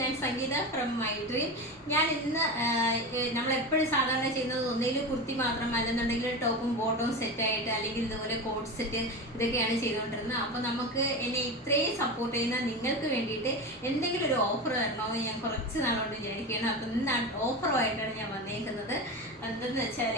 ഞാൻ സംഗീത from my dream. ഞാൻ ഇന്ന് നമ്മളെപ്പോഴും സാധാരണ ചെയ്യുന്നത് ഒന്നെങ്കിലും കുർത്തി മാത്രം, അല്ലെന്നുണ്ടെങ്കിൽ ടോപ്പും ബോട്ടവും സെറ്റായിട്ട്, അല്ലെങ്കിൽ ഇതുപോലെ കോട്ട് സെറ്റ്, ഇതൊക്കെയാണ് ചെയ്തുകൊണ്ടിരുന്നത്. അപ്പോൾ നമുക്ക് എന്നെ ഇത്രയും സപ്പോർട്ട് ചെയ്യുന്ന നിങ്ങൾക്ക് വേണ്ടിയിട്ട് എന്തെങ്കിലും ഒരു ഓഫർ തരണമെന്ന് ഞാൻ കുറച്ച് നാളോട് വിചാരിക്കുകയാണ്. അപ്പം ഇന്ന് ഓഫറുമായിട്ടാണ് ഞാൻ വന്നേക്കുന്നത്. എന്തെന്ന് വെച്ചാൽ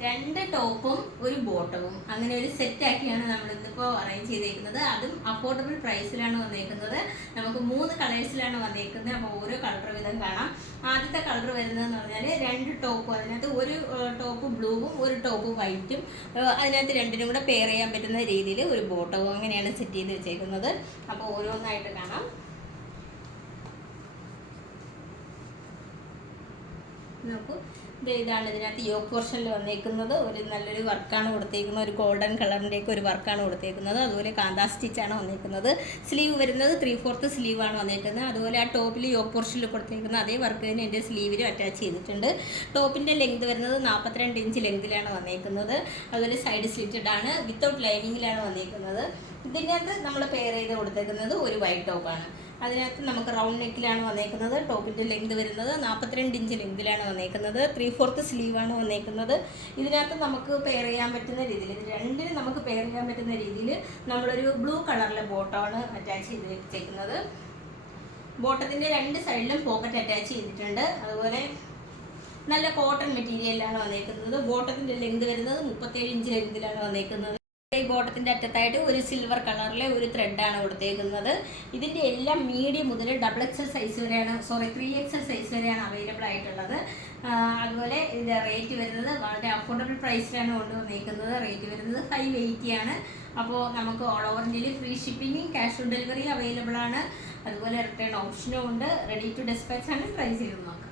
2 ടോപ്പും ഒരു ബോട്ടവും അങ്ങനെ ഒരു സെറ്റാക്കിയാണ് നമ്മൾ ഇന്നിപ്പോൾ അറേഞ്ച് ചെയ്തേക്കുന്നത്. അതും അഫോർഡബിൾ പ്രൈസിലാണ് വന്നേക്കുന്നത്. നമുക്ക് 3 കളേഴ്സിലാണ് വന്നേക്കുന്നത്. അപ്പോൾ ഓരോ കളർ വിധം കാണാം. ആദ്യത്തെ കളർ വരുന്നതെന്ന് പറഞ്ഞാൽ 2 ടോപ്പും, അതിനകത്ത് ഒരു ടോപ്പ് ബ്ലൂവും ഒരു ടോപ്പ് വൈറ്റും, അതിനകത്ത് രണ്ടിനും കൂടെ പെയർ ചെയ്യാൻ പറ്റുന്ന രീതിയിൽ ഒരു ബോട്ടവും, അങ്ങനെയാണ് സെറ്റ് ചെയ്ത് വെച്ചേക്കുന്നത്. അപ്പോൾ ഓരോന്നായിട്ട് കാണാം. നോക്കൂ, ഇതാണ് ഇതിനകത്ത് യോക്ക് പോർഷനിൽ വന്നേക്കുന്നത്. ഒരു നല്ലൊരു വർക്കാണ് കൊടുത്തേക്കുന്നത്. ഒരു ഗോൾഡൻ കളറിൻ്റെയൊക്കെ ഒരു വർക്കാണ് കൊടുത്തേക്കുന്നത്. അതുപോലെ കാന്താ സ്റ്റിച്ചാണ് വന്നേക്കുന്നത്. സ്ലീവ് വരുന്നത് 3/4 സ്ലീവാണ് വന്നേക്കുന്നത്. അതുപോലെ ആ ടോപ്പിൽ യോക്ക് പോർഷനിൽ കൊടുത്തേക്കുന്ന അതേ വർക്ക് തന്നെ എൻ്റെ സ്ലീവിലും അറ്റാച്ച് ചെയ്തിട്ടുണ്ട്. ടോപ്പിൻ്റെ ലെങ്ത് വരുന്നത് 42 ഇഞ്ച് ലെങ്തിലാണ് വന്നേക്കുന്നത്. അതുപോലെ സൈഡ് സ്ലിറ്റഡ് ആണ്, വിത്തൗട്ട് ലൈനിങ്ങിലാണ് വന്നേക്കുന്നത്. ഇതിനകത്ത് നമ്മൾ പെയർ ചെയ്ത് കൊടുത്തേക്കുന്നത് ഒരു വൈറ്റ് ടോപ്പാണ്. അതിനകത്ത് നമുക്ക് റൗണ്ട് നെക്കിലാണ് വന്നേക്കുന്നത്. ടോപ്പിൻ്റെ ലെങ്ത് വരുന്നത് 42 ഇഞ്ച് ലെങ്തിലാണ് വന്നേക്കുന്നത്. 3/4 സ്ലീവാണ് വന്നേക്കുന്നത്. ഇതിനകത്ത് നമുക്ക് പെയർ ചെയ്യാൻ പറ്റുന്ന രീതിയിൽ, ഇത് രണ്ടിനും നമുക്ക് പെയർ ചെയ്യാൻ പറ്റുന്ന രീതിയിൽ നമ്മളൊരു ബ്ലൂ കളറിലെ ബോട്ടമാണ് അറ്റാച്ച് ചെയ്ത് വെച്ചേക്കുന്നത്. ബോട്ടത്തിൻ്റെ 2 സൈഡിലും പോക്കറ്റ് അറ്റാച്ച് ചെയ്തിട്ടുണ്ട്. അതുപോലെ നല്ല കോട്ടൺ മെറ്റീരിയലാണ് വന്നേക്കുന്നത്. ബോട്ടത്തിൻ്റെ ലെങ്ത് വരുന്നത് 37 ഇഞ്ച് ലെങ്തിലാണ് വന്നേക്കുന്നത്. ഈ ബോട്ടത്തിൻ്റെ അറ്റത്തായിട്ട് ഒരു സിൽവർ കളറിലെ ഒരു ത്രെഡാണ് കൊടുത്തേക്കുന്നത്. ഇതിൻ്റെ എല്ലാം മീഡിയം മുതൽ XXL സൈസ് വരെയാണ്, 3XL സൈസ് വരെയാണ് അവൈലബിൾ ആയിട്ടുള്ളത്. അതുപോലെ ഇതിൻ്റെ റേറ്റ് വരുന്നത് വളരെ അഫോർഡബിൾ പ്രൈസിലാണ് കൊണ്ടുവന്നേക്കുന്നത്. റേറ്റ് വരുന്നത് 580 ആണ്. അപ്പോൾ നമുക്ക് ഓൾ ഓവർ ഇന്ത്യയിൽ ഫ്രീ ഷിപ്പിങ്ങും ക്യാഷ് ഓൺ ഡെലിവറി അവൈലബിൾ ആണ്. അതുപോലെ റിട്ടേൺ ഓപ്ഷനും ഉണ്ട്. റെഡി ടു ഡിസ്പാച്ച് ആണ്. ട്രൈ ചെയ്ത് നോക്കാം.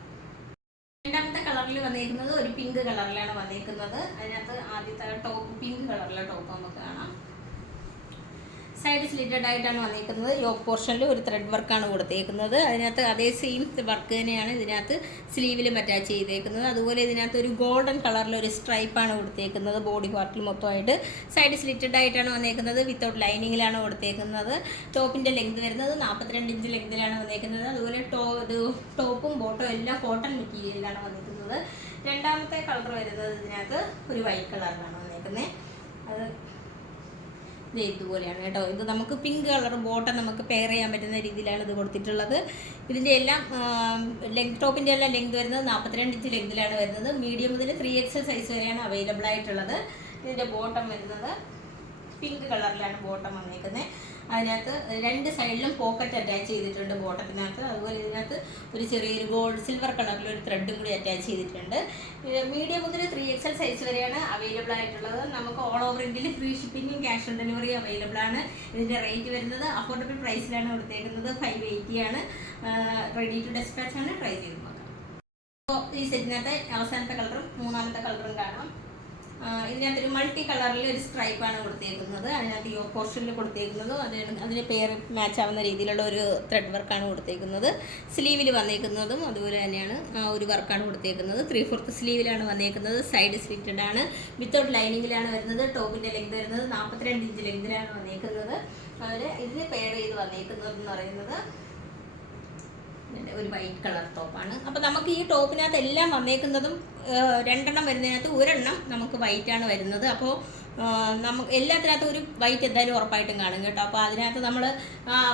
രണ്ടാമത്തെ കളറിൽ വന്നേക്കുന്നത് ഒരു പിങ്ക് കളറിലാണ് വന്നേക്കുന്നത്. അതിനകത്ത് ആദ്യത്തെ ടോപ്പ് പിങ്ക് കളറിലെ ടോപ്പ് നമുക്ക് കാണാം. സൈഡ് സ്ലിറ്റഡ് ആയിട്ടാണ് വന്നേക്കുന്നത്. യോക്ക് പോർഷനിൽ ഒരു ത്രെഡ് വർക്കാണ് കൊടുത്തേക്കുന്നത്. അതിനകത്ത് അതേ സെയിം വർക്ക് തന്നെയാണ് ഇതിനകത്ത് സ്ലീവിലും അറ്റാച്ച് ചെയ്തേക്കുന്നത്. അതുപോലെ ഇതിനകത്ത് ഒരു ഗോൾഡൻ കളറിലൊരു സ്ട്രൈപ്പാണ് കൊടുത്തേക്കുന്നത് ബോഡി പാർട്ടിൽ മൊത്തമായിട്ട്. സൈഡ് സ്ലിറ്റഡ് ആയിട്ടാണ് വന്നേക്കുന്നത്. വിത്തൗട്ട് ലൈനിങ്ങിലാണ് കൊടുത്തേക്കുന്നത്. ടോപ്പിൻ്റെ ലെങ്ത് വരുന്നത് 42 ഇഞ്ച് ലെങ്തിലാണ് വന്നേക്കുന്നത്. അതുപോലെ ടോപ്പും ബോട്ടും എല്ലാം കോട്ടൺ മെറ്റീരിയലാണ് വന്നേക്കുന്നത്. രണ്ടാമത്തെ കളർ വരുന്നത് ഇതിനകത്ത് ഒരു വൈറ്റ് കളറിലാണ് വന്നേക്കുന്നത്. അത് ഇതുപോലെയാണ് കേട്ടോ. ഇത് നമുക്ക് പിങ്ക് കളർ ബോട്ടം നമുക്ക് പെയർ ചെയ്യാൻ പറ്റുന്ന രീതിയിലാണ് ഇത് കൊടുത്തിട്ടുള്ളത്. ഇതിൻ്റെ എല്ലാം ടോപ്പിൻ്റെ എല്ലാം ലെങ്ത് വരുന്നത് 42 ഇഞ്ച് ലെങ്തിലാണ് വരുന്നത്. മീഡിയം മുതൽ 3XL സൈസ് വരെയാണ് അവൈലബിൾ ആയിട്ടുള്ളത്. ഇതിൻ്റെ ബോട്ടം വരുന്നത് പിങ്ക് കളറിലാണ് ബോട്ടം വന്നേക്കുന്നത്. അതിനകത്ത് 2 സൈഡിലും പോക്കറ്റ് അറ്റാച്ച് ചെയ്തിട്ടുണ്ട് ബോട്ടത്തിനകത്ത്. അതുപോലെ ഇതിനകത്ത് ഒരു ചെറിയൊരു ഗോൾഡ് സിൽവർ കളറിലൊരു ത്രെഡും കൂടി അറ്റാച്ച് ചെയ്തിട്ടുണ്ട്. മീഡിയം മുതൽ 3XL സൈസ് വരെയാണ് അവൈലബിൾ ആയിട്ടുള്ളത്. നമുക്ക് ഓൾ ഓവർ ഇന്ത്യയിൽ ഫ്രീ ഷിപ്പിങ്ങും ക്യാഷ് ഓൺ ഡെലിവറി അവൈലബിൾ ആണ്. ഇതിൻ്റെ റേറ്റ് വരുന്നത് അഫോർഡബിൾ പ്രൈസിലാണ് കൊടുത്തേക്കുന്നത്. 580 ആണ്. റെഡി ടു ഡിസ്പാച്ച് ആണ്. ട്രൈ ചെയ്ത് നോക്കാം. അപ്പോൾ ഈ സെറ്റിനകത്ത് അവസാനത്തെ കളറും മൂന്നാമത്തെ കളറും കാണാം. ഇതിനകത്തൊരു മൾട്ടി കളറിൽ ഒരു സ്ട്രൈപ്പാണ് കൊടുത്തേക്കുന്നത്. അതിനകത്ത് യോക്ക് പോർഷനിൽ കൊടുത്തേക്കുന്നത് അതിന് പെയർ മാച്ച് ആവുന്ന രീതിയിലുള്ള ഒരു ത്രെഡ് വർക്കാണ് കൊടുത്തേക്കുന്നത്. സ്ലീവിൽ വന്നേക്കുന്നതും അതുപോലെ തന്നെയാണ് ഒരു വർക്കാണ് കൊടുത്തേക്കുന്നത്. 3/4 സ്ലീവിലാണ് വന്നേക്കുന്നത്. സൈഡ് സ്ലിറ്റഡ് ആണ്. വിത്തൗട്ട് ലൈനിങ്ങിലാണ് വരുന്നത്. ടോപ്പിൻ്റെ ലെങ്ത് വരുന്നത് 42 ഇഞ്ച് ലെങ്തിലാണ് വന്നേക്കുന്നത്. അതുപോലെ ഇതിന് പെയർ ചെയ്ത് വന്നേക്കുന്നത് എന്ന് പറയുന്നത് ഒരു വൈറ്റ് കളർ ടോപ്പാണ്. അപ്പോൾ നമുക്ക് ഈ ടോപ്പിനകത്ത് എല്ലാം വന്നേക്കുന്നതും 2 എണ്ണം വരുന്നതിനകത്ത് 1 എണ്ണം നമുക്ക് വൈറ്റാണ് വരുന്നത്. അപ്പോൾ നമുക്ക് എല്ലാത്തിനകത്തും ഒരു വൈറ്റ് എന്തായാലും ഉറപ്പായിട്ടും കാണും കേട്ടോ. അപ്പോൾ അതിനകത്ത് നമ്മൾ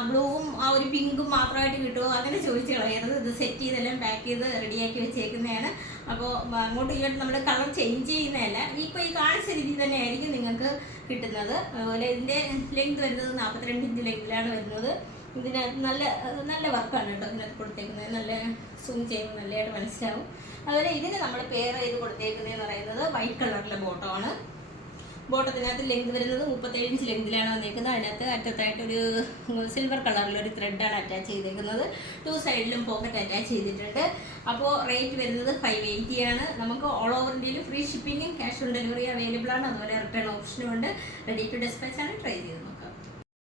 ബ്ലൂവും ആ ഒരു പിങ്കും മാത്രമായിട്ട് കിട്ടുമോ അങ്ങനെ ചോദിച്ച് കളയരുത്. ഇത് സെറ്റ് ചെയ്തെല്ലാം പാക്ക് ചെയ്ത് റെഡിയാക്കി വെച്ചേക്കുന്നതാണ്. അപ്പോൾ അങ്ങോട്ടും ഇങ്ങോട്ടും നമ്മൾ കളർ ചേഞ്ച് ചെയ്യുന്നതല്ല. ഇപ്പോൾ ഈ കാണിച്ച രീതി തന്നെ ആയിരിക്കും നിങ്ങൾക്ക് കിട്ടുന്നത്. അതുപോലെ ഇതിൻ്റെ ലെങ്ത് വരുന്നത് 42 ഇഞ്ച് ലെങ്തിലാണ് വരുന്നത്. ഇതിനകത്ത് നല്ല വർക്കാണ് കേട്ടോ ഇതിനകത്ത് കൊടുത്തേക്കുന്നത്. നല്ല സൂം ചെയ്യുമ്പോൾ നല്ലതായിട്ട് മനസ്സിലാവും. അതുപോലെ ഇതിന് നമ്മൾ പെയർ ചെയ്ത് കൊടുത്തേക്കുന്നതെന്ന് പറയുന്നത് വൈറ്റ് കളറിലെ ബോട്ടമാണ്. ബോട്ടത്തിനകത്ത് ലെങ്ത് വരുന്നത് 37 ഇഞ്ച് ലെങ്തിലാണ് വന്നേക്കുന്നത്. അതിനകത്ത് അറ്റത്തായിട്ടൊരു സിൽവർ കളറിലൊരു ത്രെഡാണ് അറ്റാച്ച് ചെയ്തേക്കുന്നത്. 2 സൈഡിലും പോക്കറ്റ് അറ്റാച്ച് ചെയ്തിട്ടുണ്ട്. അപ്പോൾ റേറ്റ് വരുന്നത് 580 ആണ്. നമുക്ക് ഓൾ ഓവർ ഇന്ത്യയിൽ ഫ്രീ ഷിപ്പിങ്ങും ക്യാഷ് ഓൺ ഡെലിവറി അവൈലബിൾ ആണ്. അതുപോലെ റിട്ടേൺ ഓപ്ഷനും ഉണ്ട്. റെഡി ടു ഡിസ്പാച്ച് ആണ്. ട്രൈ ചെയ്യുന്നത്.